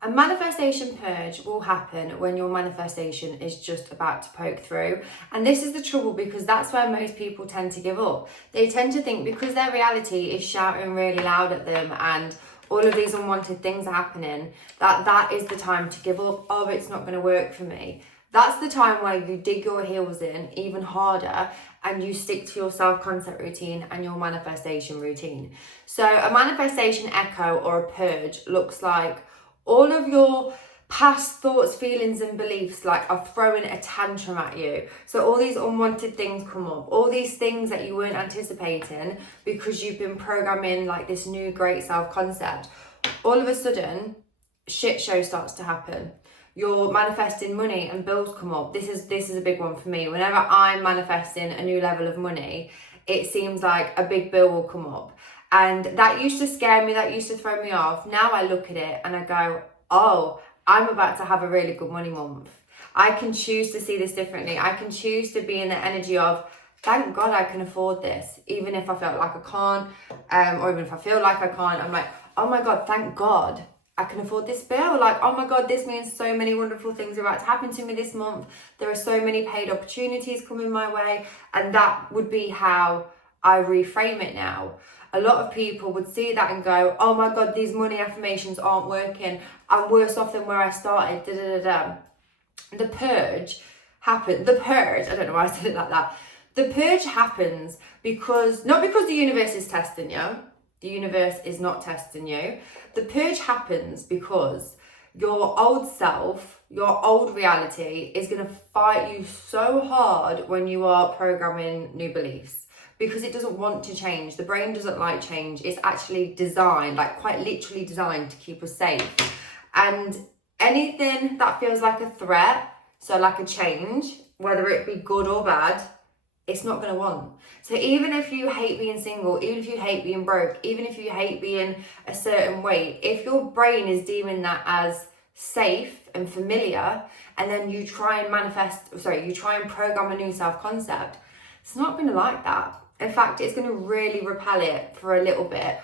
A manifestation purge will happen when your manifestation is just about to poke through. And this is the trouble, because that's where most people tend to give up. They tend to think because their reality is shouting really loud at them and all of these unwanted things are happening, that is the time to give up. Oh, it's not going to work for me. That's the time where you dig your heels in even harder and you stick to your self-concept routine and your manifestation routine. So a manifestation echo or a purge looks like all of your past thoughts, feelings and beliefs are throwing a tantrum at you. So all these unwanted things come up, all these things that you weren't anticipating because you've been programming this new great self-concept. All of a sudden, shit show starts to happen. You're manifesting money and bills come up. This is a big one for me. Whenever I'm manifesting a new level of money, it seems like a big bill will come up. And that used to scare me, that used to throw me off. Now I look at it and I go, oh, I'm about to have a really good money month. I can choose to see this differently. I can choose to be in the energy of, thank God I can afford this. Even if I felt like I can't, or even if I feel like I can't, I'm like, oh my God, thank God I can afford this bill. Oh my God, this means so many wonderful things are about to happen to me this month. There are so many paid opportunities coming my way. And that would be how I reframe it now. A lot of people would see that and go, oh my God, these money affirmations aren't working. I'm worse off than where I started. The purge happened. I don't know why I said it like that. The purge happens not because the universe is testing you. The universe is not testing you. The purge happens because your old self, your old reality is going to fight you so hard when you are programming new beliefs, because it doesn't want to change. The brain doesn't like change. It's actually designed, quite literally designed to keep us safe. And anything that feels like a threat, so like a change, whether it be good or bad, it's not going to want. So even if you hate being single, even if you hate being broke, even if you hate being a certain weight, if your brain is deeming that as safe and familiar, and then you try and program a new self-concept, it's not going to like that. In fact, it's going to really repel it for a little bit,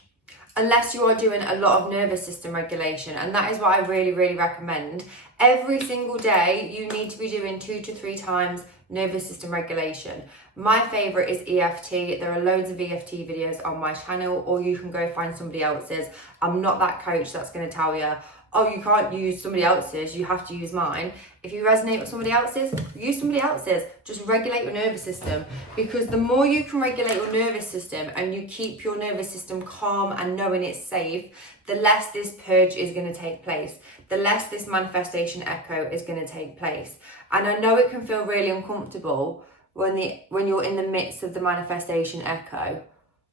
unless you are doing a lot of nervous system regulation. And that is what I really, really recommend. Every single day, you need to be doing 2 to 3 times nervous system regulation. My favorite is EFT. There are loads of EFT videos on my channel, or you can go find somebody else's. I'm not that coach that's going to tell you, oh, you can't use somebody else's, you have to use mine. If you resonate with somebody else's, use somebody else's. Just regulate your nervous system, because the more you can regulate your nervous system and you keep your nervous system calm and knowing it's safe, the less this purge is going to take place, the less this manifestation echo is going to take place. And I know it can feel really uncomfortable when you're in the midst of the manifestation echo,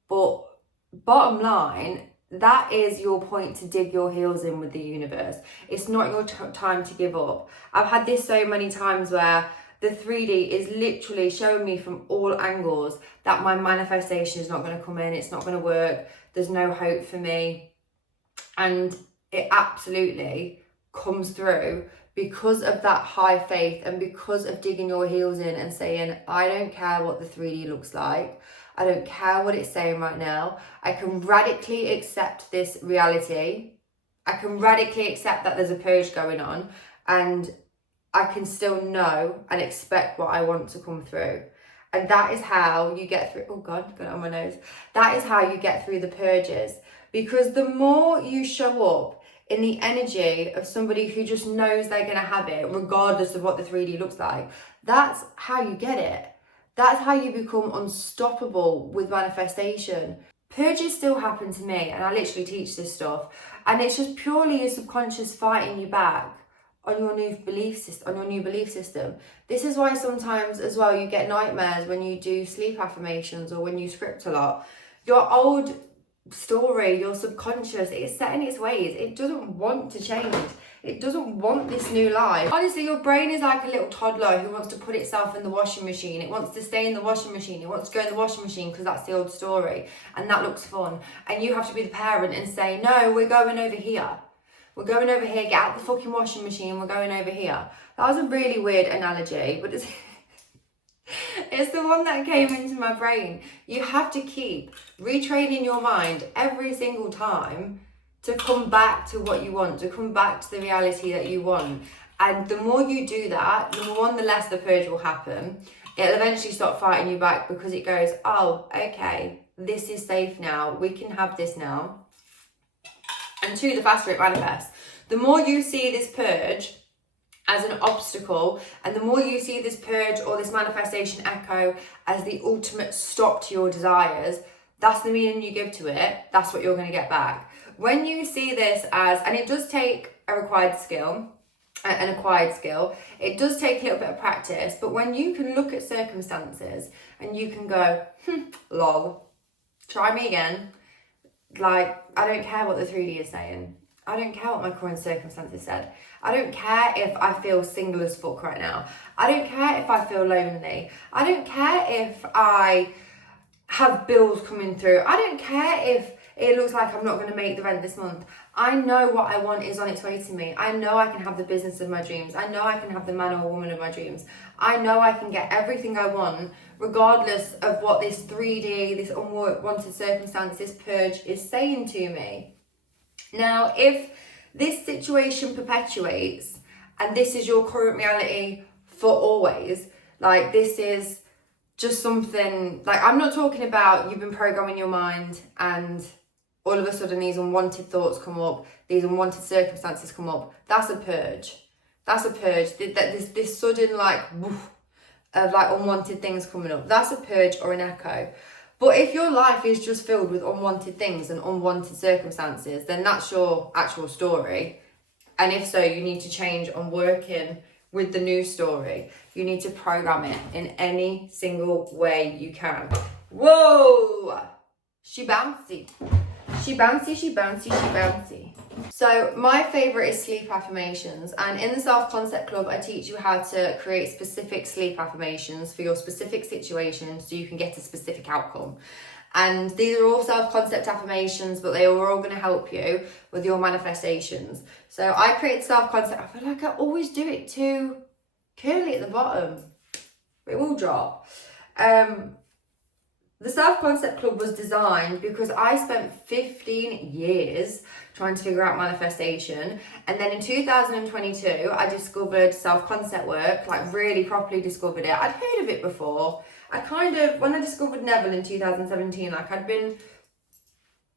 but bottom line, that is your point to dig your heels in with the universe. It's not your time to give up. I've had this so many times where the 3D is literally showing me from all angles that my manifestation is not going to come in, it's not going to work, there's no hope for me. And it absolutely comes through because of that high faith and because of digging your heels in and saying, I don't care what the 3D looks like. I don't care what it's saying right now. I can radically accept this reality. I can radically accept that there's a purge going on, and I can still know and expect what I want to come through. And that is how you get through, oh God, got it on my nose. That is how you get through the purges, because the more you show up in the energy of somebody who just knows they're going to have it, regardless of what the 3D looks like, that's how you get it. That's how you become unstoppable with manifestation. Purges still happen to me, and I literally teach this stuff, and it's just purely your subconscious fighting you back on your new belief system. This is why sometimes as well you get nightmares when you do sleep affirmations or when you script a lot. Your old story, your subconscious, it's set in its ways. It doesn't want to change. It doesn't want this new life. Honestly, your brain is like a little toddler who wants to put itself in the washing machine. It wants to stay in the washing machine. It wants to go in the washing machine because that's the old story and that looks fun. And you have to be the parent and say, no, we're going over here. We're going over here. Get out the fucking washing machine. We're going over here. That was a really weird analogy, but it's it's the one that came into my brain. You have to keep retraining your mind every single time to come back to what you want, to come back to the reality that you want. And the more you do that, number one, the less the purge will happen. It'll eventually stop fighting you back because it goes, oh, okay, this is safe now. We can have this now. And two, the faster it manifests. The more you see this purge as an obstacle, and the more you see this purge or this manifestation echo as the ultimate stop to your desires, that's the meaning you give to it. That's what you're going to get back. When you see this as, and it does take an acquired skill, it does take a little bit of practice, but when you can look at circumstances and you can go, lol, try me again. Like, I don't care what the 3D is saying. I don't care what my current circumstances said. I don't care if I feel single as fuck right now. I don't care if I feel lonely. I don't care if I have bills coming through. I don't care if it looks like I'm not going to make the rent this month. I know what I want is on its way to me. I know I can have the business of my dreams. I know I can have the man or woman of my dreams. I know I can get everything I want, regardless of what this 3D, this unwanted circumstance, this purge is saying to me. Now, if this situation perpetuates and this is your current reality for always, like this is just something, like I'm not talking about you've been programming your mind and all of a sudden these unwanted thoughts come up, these unwanted circumstances come up. That's a purge. That's a purge. This sudden woof, of unwanted things coming up. That's a purge or an echo. But if your life is just filled with unwanted things and unwanted circumstances, then that's your actual story. And if so, you need to change on working with the new story. You need to program it in any single way you can. Whoa! She bouncy. She bouncy, she bouncy, she bouncy. So my favorite is sleep affirmations, and in the Self-Concept Club I teach you how to create specific sleep affirmations for your specific situation so you can get a specific outcome. And these are all self-concept affirmations, but they are all going to help you with your manifestations. So I create self-concept. I feel like I always do it too curly at the bottom. It will drop. The Self-Concept Club was designed because I spent 15 years trying to figure out manifestation. And then in 2022, I discovered self-concept work, really properly discovered it. I'd heard of it before. When I discovered Neville in 2017, I'd been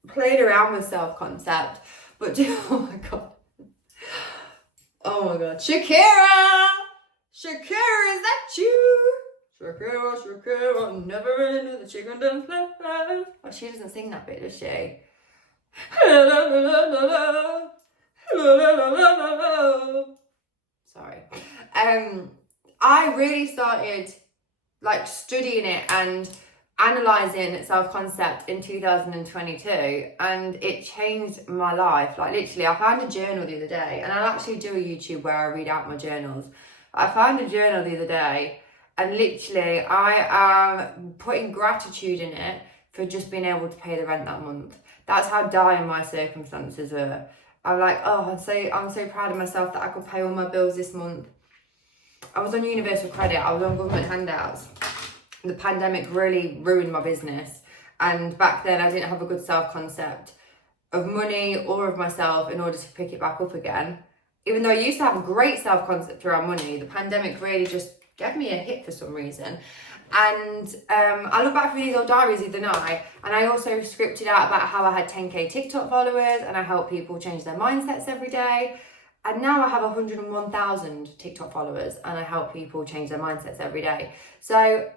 played around with self-concept. But, oh my God. Oh my God. Shakira! Shakira, is that you? Shakira, Shakira, never into the chicken dance. Oh, she doesn't sing that bit, does she? Sorry. I really started studying it and analysing self-concept in 2022, and it changed my life. Literally, I found a journal the other day, and I'll actually do a YouTube where I read out my journals. I found a journal the other day, and literally I am putting gratitude in it for just being able to pay the rent that month. That's how dire my circumstances were. I'm I'm so proud of myself that I could pay all my bills this month. I was on universal credit, I was on government handouts. The pandemic really ruined my business. And back then I didn't have a good self-concept of money or of myself in order to pick it back up again. Even though I used to have a great self-concept around money, the pandemic really just gave me a hit for some reason. And I look back through these old diaries the other night, and I also scripted out about how I had 10k TikTok followers and I help people change their mindsets every day. And now I have 101,000 TikTok followers and I help people change their mindsets every day. So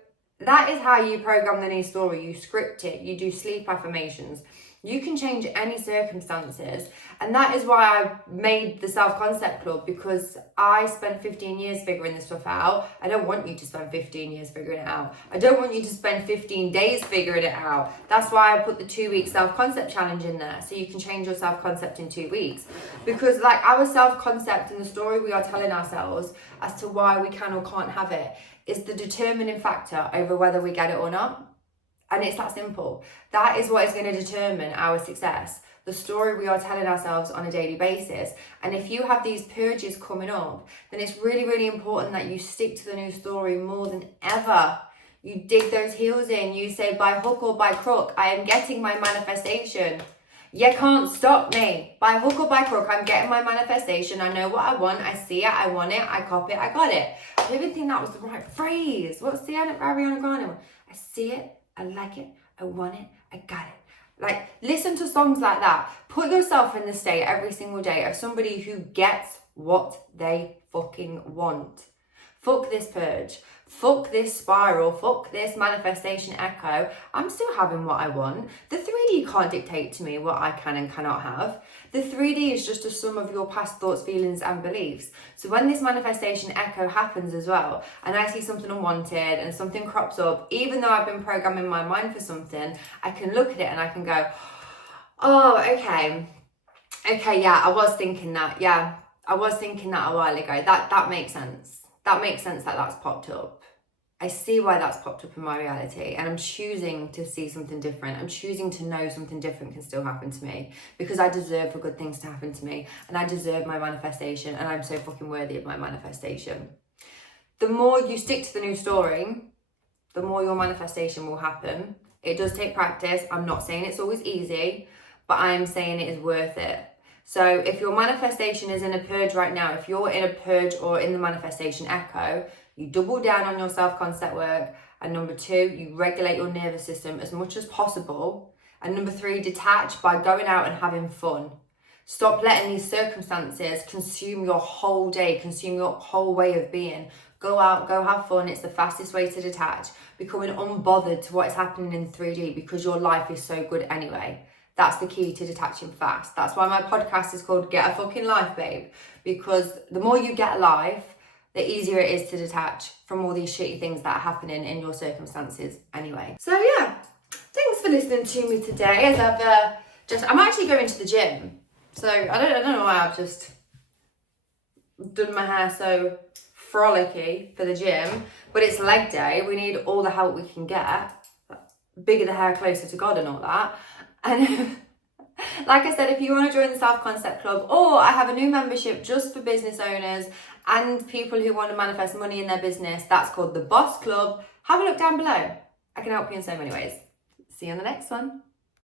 that is how you program the new story. You script it, you do sleep affirmations. You can change any circumstances. And that is why I made the Self-Concept Club, because I spent 15 years figuring this stuff out. I don't want you to spend 15 years figuring it out. I don't want you to spend 15 days figuring it out. That's why I put the 2-week self-concept challenge in there, so you can change your self-concept in 2 weeks. Because our self-concept and the story we are telling ourselves as to why we can or can't have it is the determining factor over whether we get it or not. And it's that simple. That is what is going to determine our success. The story we are telling ourselves on a daily basis. And if you have these purges coming up, then it's really, really important that you stick to the new story more than ever. You dig those heels in. You say, by hook or by crook, I am getting my manifestation. You can't stop me. By hook or by crook, I'm getting my manifestation. I know what I want. I see it. I want it. I cop it. I got it. I don't even think that was the right phrase. What's the Ariana Grande one? I see it. I like it. I want it. I got it. Like, listen to songs like that. Put yourself in the state every single day of somebody who gets what they fucking want. Fuck this purge. Fuck this spiral. Fuck this manifestation echo. I'm still having what I want. The 3D can't dictate to me what I can and cannot have. The 3D is just a sum of your past thoughts, feelings, and beliefs. So when this manifestation echo happens as well, and I see something unwanted and something crops up, even though I've been programming my mind for something, I can look at it and I can go, oh, okay, yeah, I was thinking that. Yeah, I was thinking that a while ago. That makes sense. That makes sense that that's popped up. I see why that's popped up in my reality, and I'm choosing to see something different. I'm choosing to know something different can still happen to me, because I deserve for good things to happen to me, and I deserve my manifestation, and I'm so fucking worthy of my manifestation. The more you stick to the new story, the more your manifestation will happen. It does take practice. I'm not saying it's always easy, but I'm saying it is worth it. So if your manifestation is in a purge right now, if you're in a purge or in the manifestation echo, you double down on your self-concept work. And number 2, you regulate your nervous system as much as possible. And number 3, detach by going out and having fun. Stop letting these circumstances consume your whole day, consume your whole way of being. Go out, go have fun. It's the fastest way to detach. Becoming unbothered to what is happening in 3D, because your life is so good anyway. That's the key to detaching fast. That's why my podcast is called Get a Fucking Life, Babe. Because the more you get a life, the easier it is to detach from all these shitty things that are happening in your circumstances anyway. So yeah, thanks for listening to me today. As I'm actually going to the gym. So I don't know why I've just done my hair so frolicky for the gym, but it's leg day. We need all the help we can get. Bigger the hair, closer to God and all that. And like I said, if you want to join the Self-Concept Club, or I have a new membership just for business owners and people who want to manifest money in their business, that's called the Boss Club. Have a look down below. I can help you in so many ways. See you on the next one.